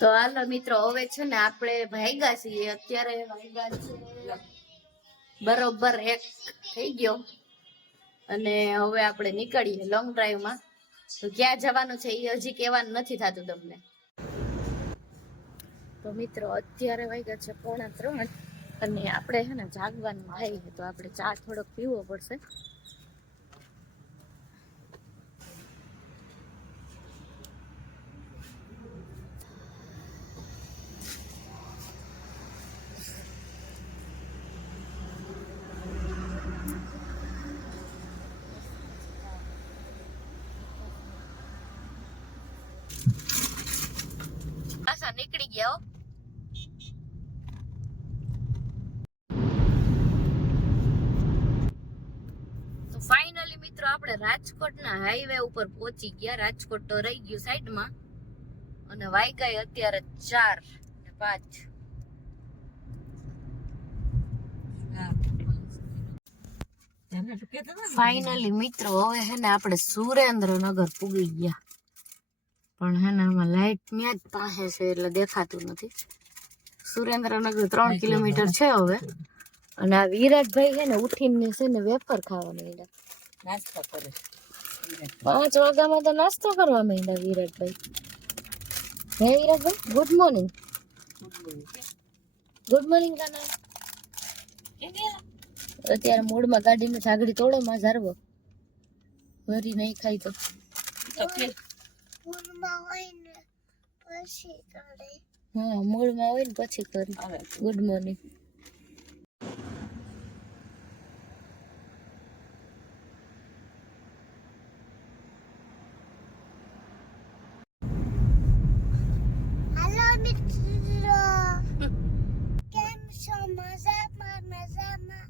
તો હાલો મિત્રો, હવે છે ને આપણે ભાગ્યા છીએ. અત્યારે ભાગ્યા છે બરોબર 1 થઈ ગયો અને હવે આપણે નીકળીએ લોંગ ડ્રાઈવમાં. તો ક્યાં જવાનું છે એ હજી કહેવાનું નથી થતું તમને. તો મિત્રો અત્યારે વાગ્યા છે 2:45 અને આપણે છે ને જાગવાનું થાય છે, તો આપણે ચા થોડોક પીવો પડશે. પાછા નીકળી ગયા. તો ફાઇનલી મિત્રો આપણે રાજકોટના હાઈવે ઉપર પહોંચી ગયા. રાજકોટ તો રહી ગયું સાઈડમાં અને વાગ્યા અત્યારે 4:05. ફાઇનલી મિત્રો હવે હે ને આપણે સુરેન્દ્રનગર પૂગી ગયા, પણ હે ને આમાં લાઈટ ત્યાં જ પાસે છે એટલે દેખાતું નથી. સુરેન્દ્રનગર 3 કિલોમીટર છે હવે. અને આ વિરાટભાઈ છે ને ઉઠીને છે ને વેફર ખાવા માંડ્યા, નાસ્તો કરે. 5 વાગ્યામાં તો નાસ્તો કરવા માંડ્યા વિરાટભાઈ. હે વિરાટભાઈ, ગુડ મોર્નિંગ. ગુડ મોર્નિંગ કાના. અત્યારે મૂડમાં ગાડીમાં ઝાગડી તોડો માં ઝારવો વરી નહીં ખાઈ તો હા, મૂડમાં હોય ને પછી કરી. Good morning. હેલો મિત્રો, કેમ છો? મજામાં મજામાં.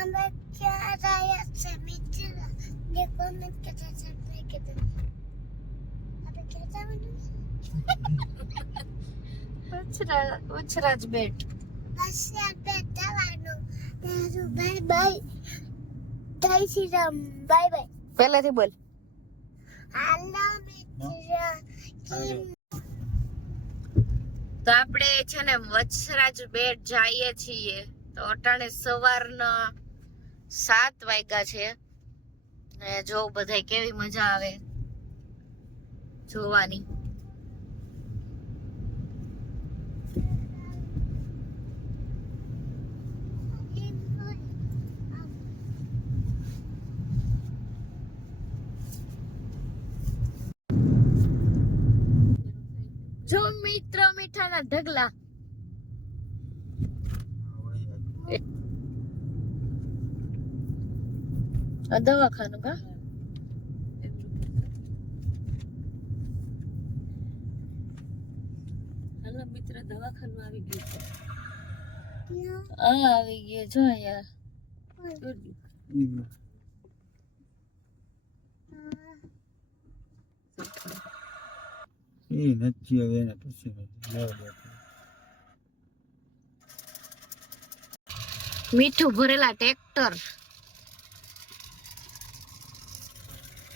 અમે ક્યાં રહ્યા છે મિત્રો? જે કોમેન્ટ કરતા સબસ્ક્રાઇબ કરતા. આપણે ક્યાં જવાનું? ઉછરાજ બેટ. બસ બેટ જવાનું. Bye bye. જય શ્રી રામ. Bye bye. પહેલાથી બોલ. હેલો મિત્રો, તો આપણે છે ને વછરાજ બેટ જઈએ છીએ. તો અટાણે સવારના 7 વાગ્યા છે ને જો બધાય કેવી મજા આવે જોવાની. જો મિત્ર મીઠાના ઢગલા. આ દવાખાનું કા હાલો મિત્ર, દવાખાનું આવી ગયું છે. આવી ગયું જો યાર. એ નથી હવે એને પછી મીઠું ભરેલા ટ્રેક્ટર.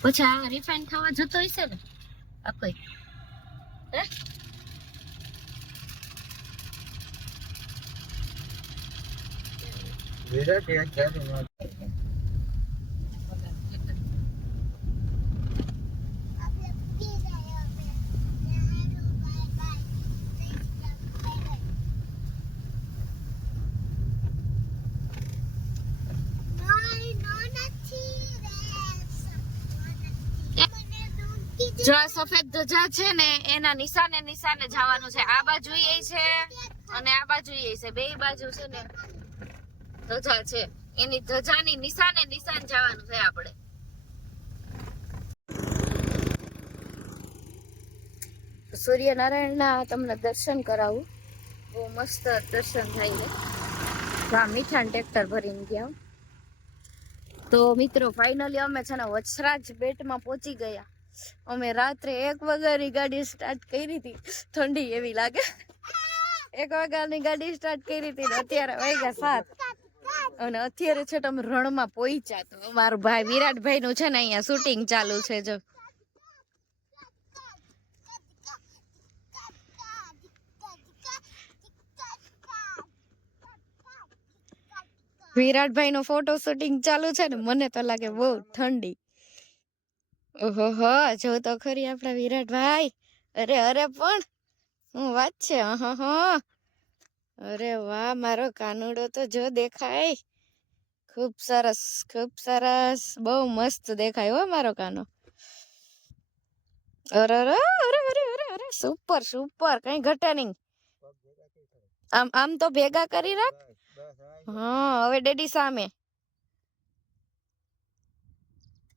પછી આ રિફાઈન ખાવા જતો હશે ને આ કોઈ. વિરાટ એક ચાલુ જો આ સફેદ ધજા છે ને એના નિશાને નિશાને જવાનું છે. આ બાજુ એ છે અને આ બાજુ એ છે, બે બાજુ છે ને ધજા છે. એની ધજાની નિશાને નિશાન જવાનું છે આપણે. સૂર્યનારાયણના તમને દર્શન કરાવું. બહુ મસ્ત દર્શન થાય છે. આ મીઠાન ટ્રેક્ટર ભરીને ગયા. તો મિત્રો ફાઇનલી અમે છે ને વછરાજ બેટમાં પહોંચી ગયા. અમે રાત્રે 1 વાગ્યાની ગાડી સ્ટાર્ટ કરી હતી. ઠંડી એવી લાગે. 1 વાગ્યાની ગાડી સ્ટાર્ટ કરી હતી ને અત્યારે વાગ્યા 7 અને અત્યારે છે તમે રણમાં પહોંચ્યા. તો અમારું ભાઈ વિરાટભાઈ નું છે ને અહીંયા શૂટિંગ ચાલુ છે. જો વિરાટભાઈ નો ફોટો શૂટિંગ ચાલુ છે ને, મને તો લાગે બહુ ઠંડી. ઓહો હો, જો તો ખરી આપડા વિરાટભાઈ. અરે અરે પણ હું વાત છે. અરે વાહ, મારો કાનુડો તો જો દેખાય. ખૂબ સરસ, ખૂબ સરસ, બહુ મસ્ત દેખાય હો મારો કાનો. અરે અરે અરે અરે અરે અરે, સુપર સુપર, કઈ ઘટે નહીં. આમ આમ તો ભેગા કરી રાખ. હા, હવે ડેડી સામે.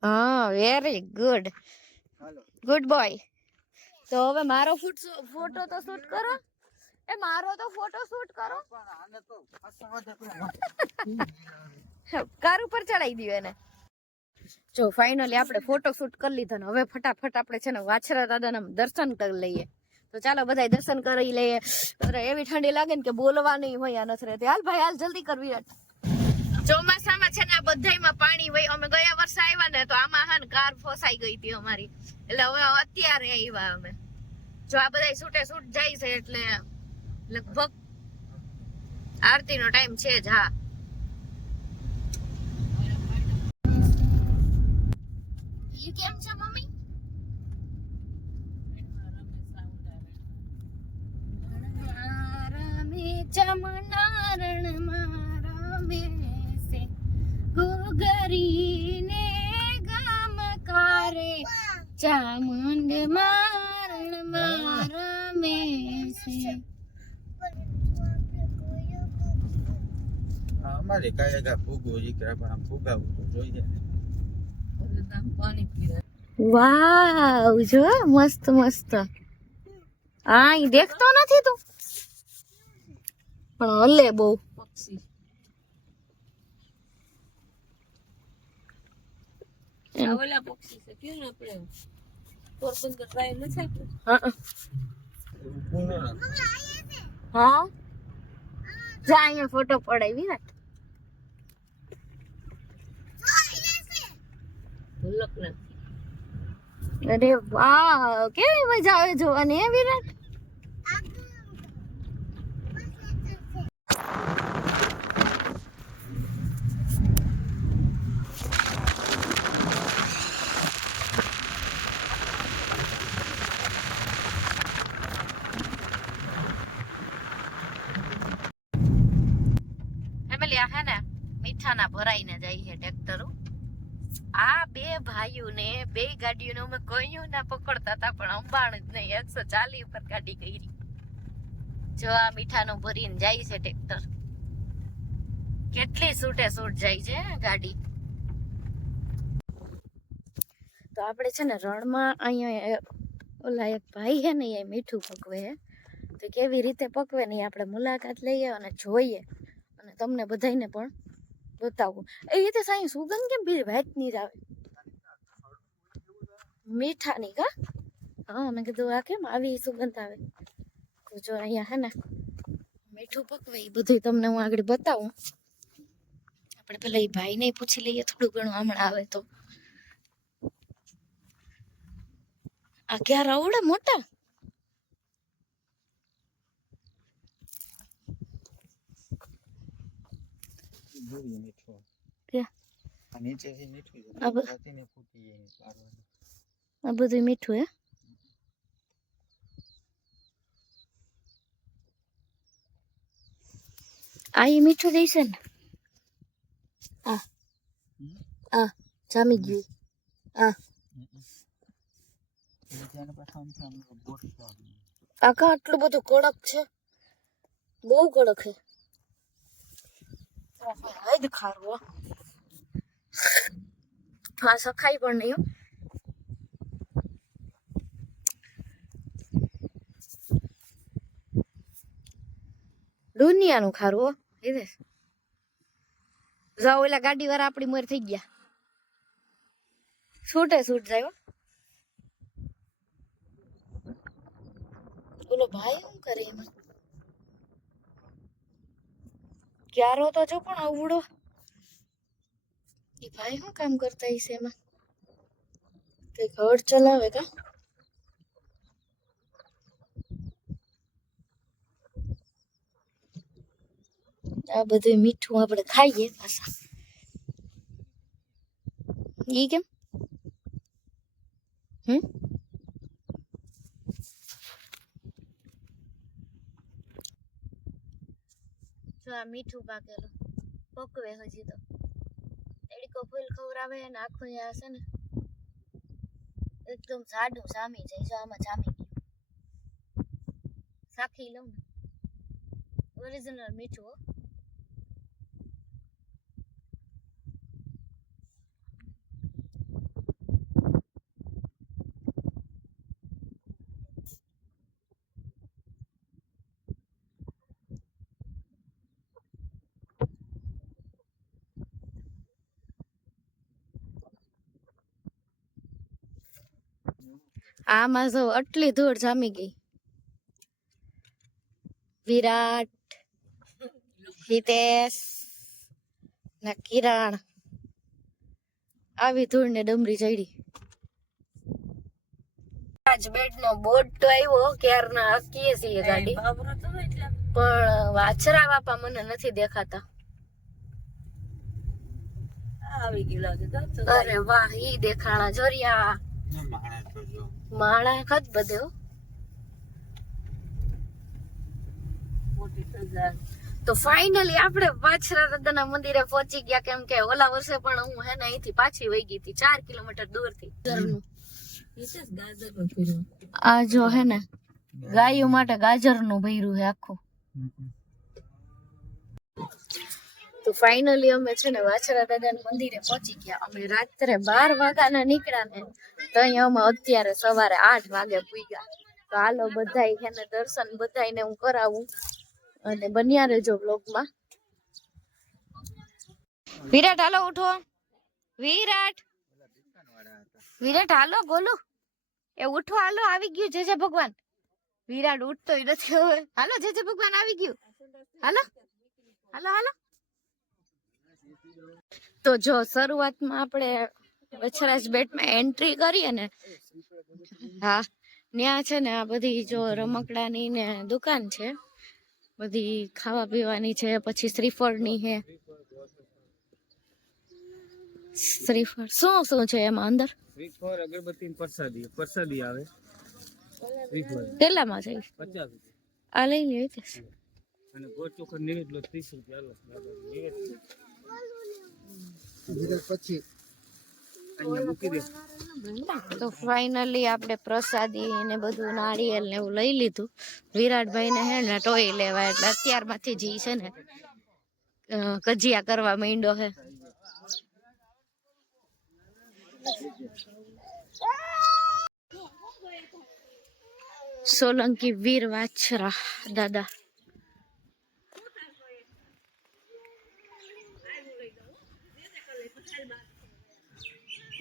હા, વેરી ગુડ, ગુડ બોય. તો હવે મારો ફોટો તો શૂટ કરો. એ મારો તો ફોટો શૂટ કરો. કાર ઉપર ચડાઈ દયો એને. જો ફાઇનલી આપણે ફોટો શૂટ કરી લીધો ને હવે ફટાફટ આપણે છે ને વાછરા દાદાના દર્શન કરી લઈએ. તો ચાલો બધાય દર્શન કરી લઈએ. અરે એવી ઠંડી લાગે ને કે બોલવાની હોય નથી રહેતી. હાલ ભાઈ હાલ, જલ્દી કર વિરાટ. ચોમાસામાં છે ને આ બધાયમાં પાણી હોય. અમે ગયા વર્ષે આવ્યા ને તો આમાં હા ને કાર ફસાઈ ગઈ હતી અમારી, એટલે હવે અત્યારે આવ્યા અમે. જો આ બધા છૂટે છૂટ જાય છે એટલે લગભગ આરતી નો ટાઈમ છે જ. હા, ઈ કેમ છે મમ્મી? ગુગરીને ગામકારે ચામુંડ મારણ મારમે છે. અમારે કાંઈ કા ફૂગો જીકરા પણ આમ ફૂગાવું તો જોઈએ. વાવ, જો મસ્ત મસ્ત. હા, ઈ દેખતો નથી તું, પણ હલે બહુ. પક્ષી ઓલા પક્ષી છે કેમ આપણે પોરબંદર ટ્રાય નથી આપ્યું. હા, જા અહીંયા ફોટો પડાવી ને. અરે વાહ, કેવી મજા આવે જોવાની. હે વિરાટ? ફેમિલી આ હે ને મીઠાના ભરાઈને જાય છે ટ્રેક્ટરો. આ બે ભાઈઓને બે ગાડીઓને અમે કહ્યું ના પકડતા હતા પણ અંબાણ જ નહીં. 140 ઉપર ગાડી કરી. જો આ મીઠાનું ભરીને જાય છે ટ્રેક્ટર. કેટલી છૂટે છૂટ જાય છે ગાડી. તો આપણે છે ને રણમાં અહીંયા ઓલા એક ભાઈ છે ને એ મીઠું પકવે છે. તો કેવી રીતે પકવે ને આપણે મુલાકાત લઈએ અને જોઈએ અને તમને બધાને પણ બતાવું. એ રીતે સાઈ સુગંધ કેમ બીજી વાત ની જ આવે મીઠાની? કા હા, મેં કીધું આ કેમ આવી સુગંધ આવે. તો જો અહીંયા હે ને મીઠું પકવે એ બધું તમને હું આગળ બતાવું. આપણે પેલા એ ભાઈને પૂછી લઈએ થોડું ઘણું હમણાં આવે તો. આ ક્યાં રાવડા મોટા? આ બધું મીઠું હે. આ ઈ મીઠું જઈશે ને. આ જામી ગયું. આ આખા આટલું બધું કડક છે, બહુ કડક છે. હદ ખારો. હા, સખાઈ પણ નહીં. દુનિયાનું ખારું. જાઓ ઓલા ગાડી વાળા આપડી મોર થઈ ગયા. છૂટે છૂટ જાય. ઓલો ભાઈ શું કરે એમાં? ક્યારો તો જો પણ આવડો. એ ભાઈ શું કામ કરતા હશે એમાં? કઈ ઘર ચલાવે કા? આ બધું મીઠું આપણે ખાઈએ પાછા. ઈ કેમ? જો આ મીઠું પાકેલું પકવે હજી તો તડકો ફૂલ ખવડાવે ને આખું આ છે ને એકદમ જાડું જામી જાય. જો આમાં જામી ગયું. સાખી લઉં ને ઓરિજિનલ મીઠું હો. આમાં જો આટલી ધૂળ જામી ગઈ. વિરાટ, હિતેશ ને કિરણ આવી ધૂળ ને ડમરી ચડી. આજ બેડ નો બોર્ડ તો આવ્યો ક્યારના હકીએ છીએ ગાડી, પણ વાછરા બાપા મને નથી દેખાતા. આવી ગયું લાગે. અરે વાહ, ઈ દેખાણા જોરિયા માણા ખત બધે. તો ફાઇનલી આપણે વાછરા દાદાના મંદિરે પહોંચી ગયા. કેમ કે ઓલા વર્ષે પણ હું હે ને અહીંથી પાછી વહી ગઈ હતી 4 કિલોમીટર દૂર થી. આ જો હે ને ગાયો માટે ગાજર નું ભર્યું છે આખું. તો ફાઇનલી અમે છે ને વાછરા દાદાના મંદિરે પહોંચી ગયા. અમે રાત્રે 12 વાગ્યાના નીકળ્યા ને તો અહીંયા અમે અત્યારે સવારે 8 વાગે પૂગ્યા. તો હાલો બધાય છે ને દર્શન બધાયને હું કરાવું અને બન્યા રહેજો બ્લોગમાં. વિરાટ હાલો ઉઠો. વિરાટ વિરાટ હાલો બોલો. એ ઉઠો હાલો, આવી ગયું જય જય ભગવાન. વિરાટ ઉઠતો નથી હવે. હાલો જય જય ભગવાન આવી ગયું. હાલો હાલો હાલો. તો જો શરૂઆતમાં આપણે વછરાજ બેટમાં એન્ટ્રી કરીએ ને, હા ત્યાં છે ને આ બધી જો રમકડાની ને દુકાન છે, બધી ખાવા પીવાની છે. પછી શ્રીફળની છે. શ્રીફળ શું શું છે એમાં અંદર? શ્રીફળ, અગરબત્તી, પ્રસાદી આવે. શ્રીફળ કેટલામાં છે? 50 રૂપિયા. આ લઈ લે. અને ગોળ ચોખા નિવેદ લો 30 રૂપિયા. પછી અહીંયા મૂકી દે. તો ફાઇનલી આપણે પ્રસાદી ને બધું નાળિયેર ને એવું લઈ લીધું. વિરાટભાઈ ને હે ને ટોય લેવા એટલે અત્યારમાંથી જ ઈ છે ને કજિયા કરવા માંડ્યો હે. સોલંકી વીર વાછરા દાદા.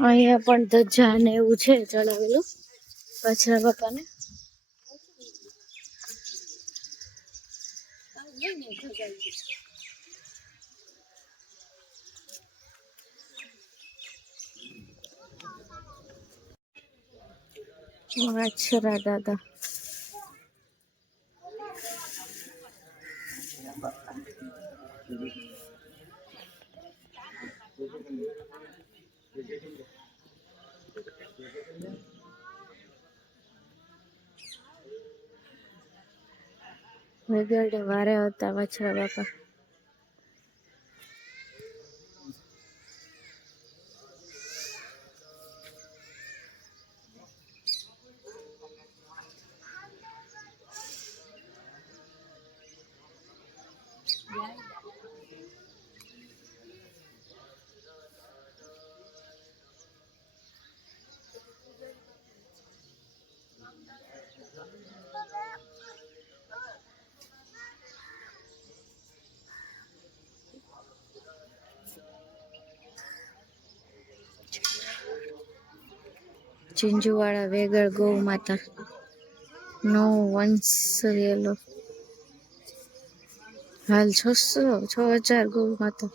અહીંયા પણ ધજા ને એવું છે ચડાવેલું વાછરા બાપાને. વાછરા દાદા. વેગળે વારે હતા વાછરા બાપા. ચિંજુવાડા વેગળ ગૌ માતા નો વંશ રહેલો. હાલ 6000 ગૌ માતા.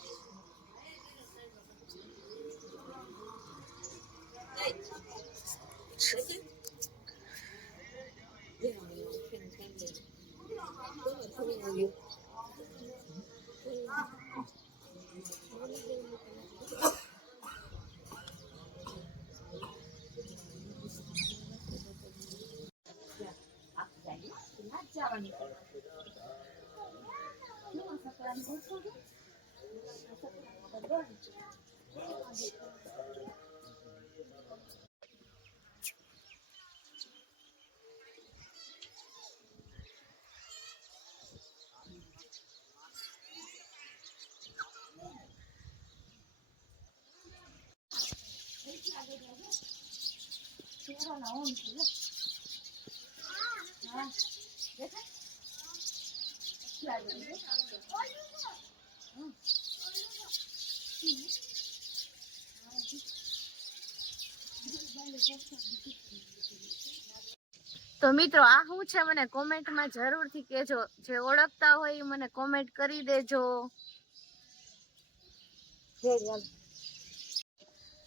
તો મિત્રો આ શું છે મને કોમેન્ટમાં જરૂરથી કહેજો, જે ઓળખતા હોય એ મને કોમેન્ટ કરી દેજો.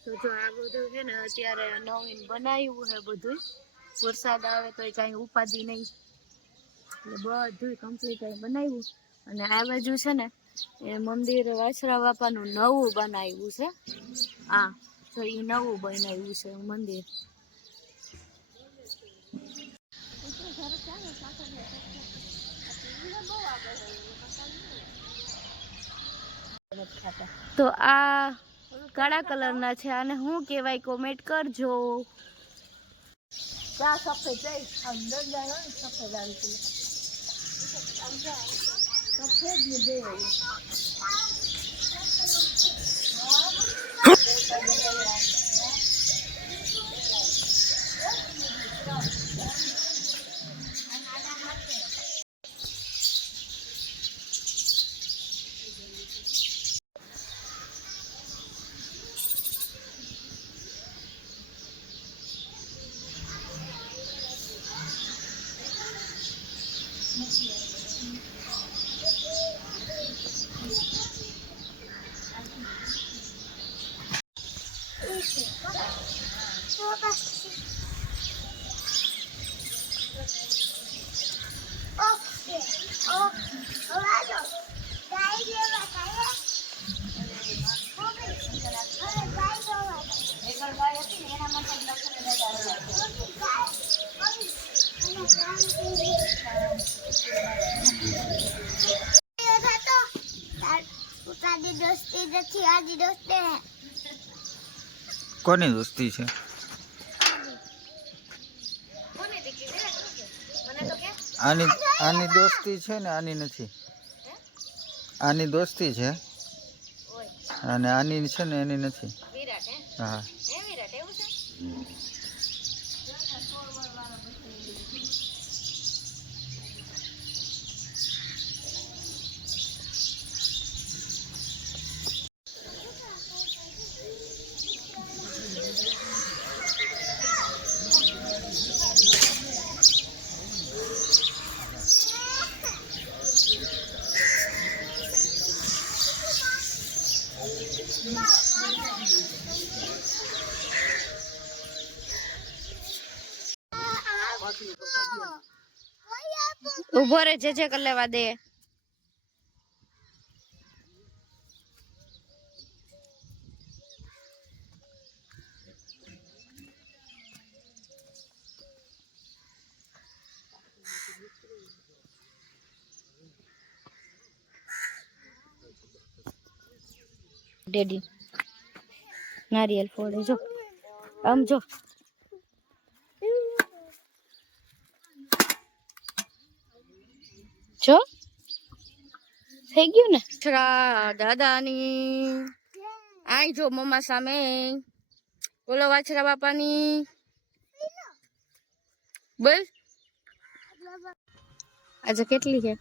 તો જો આ બધું છે ને અત્યારે નવીન બનાવ્યું છે બધું. વરસાદ આવે તો કઈ ઉપાધિ નહીં, એટલે બધું કમ્પ્લીટ બનાવ્યું. અને આ બાજુ છે ને એ મંદિર વાછરા બાપાનું નવું બનાવ્યું છે. આ તો એ નવું બનાવ્યું છે મંદિર. તો આ કાળા કલરના છે, આને શું કહેવાય કોમેન્ટ કરજો. સફેદ અંદર સફેદ આવી સફેદ ને બે કોની દોસ્તી છે? આની દોસ્તી છે ને આની નથી. આની દોસ્તી છે અને આની છે ને એની નથી. હા ઉભો રે, જે કર લેવા દે. ડેડી નારિયેલ ફોડે જો, આમ જો. જો થઈ ગયું ને દાદાની. આઈ જો મમ્મા સામે બોલો વાછરા બાપાની બોલ. આજે કેટલી છે?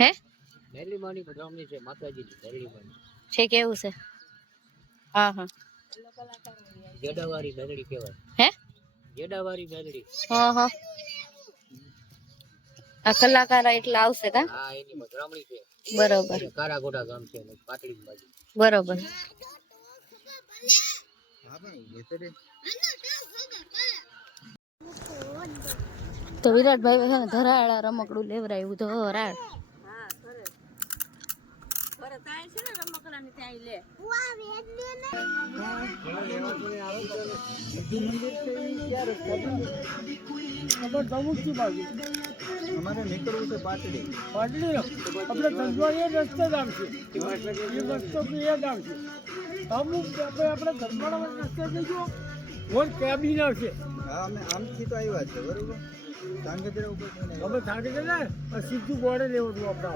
હે છે કેવું છે? હા હા જેડાવાળી મેલડી કહેવાય. હે જેડાવાળી મેલડી. હા હા આ કલાકાર એટલે આવશે કા? હા એની મધરામણી છે. બરોબર. કારાગોડા ગામ છે પાટડી બાજુ. બરોબર. તો વિરાટભાઈ છે ને ધરાળા રમકડું લેવરાયું તો રાડ. હા ખરે ખરે ત્યાં છે ને રમકડા ને ત્યાં લે. અમારે નીકળવું છે પાટડી. પાટલી આપણે ધનવાડી રસ્તે જ આવશે એ રસ્તો તો એ જ આવશે અમુક આપણે ધનવાડા રસ્તે જઈજો વોટ કેબિન આવશે હા અમે આમથી તો આવ્યા છે બરોબર. ધાંગધ્રા ઉપર થઈને અમે થાકે છે ને સીધું ગોળે લેવાનું આપણે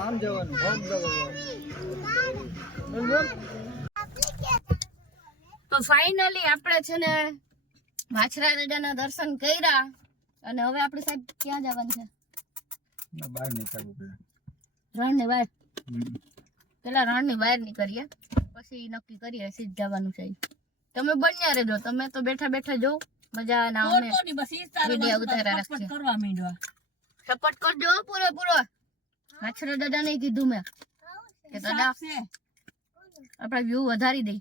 આમ જવાનું. આમ જવાનું તો ફાઇનલી આપણે છે ને માછરા દાદાના દર્શન કર્યા અને હવે આપણે સાહેબ ક્યાં જવાનું છે? બહાર નીકળવું પડે. રણની બહાર. પેલા રણની બહાર નીકળીએ પછી નક્કી કરીએ સીધ જવાનું છે. તમે બન્યા રહેજો, તમે તો બેઠા બેઠા જો મજા ના આવે. વિડિયો ઉતારા રાખશે. સપોર્ટ કરજો પૂરો પૂરો. માછરા દાદા ને કીધું મેં કે દાદા આપણા વ્યૂ વધારી દઈ.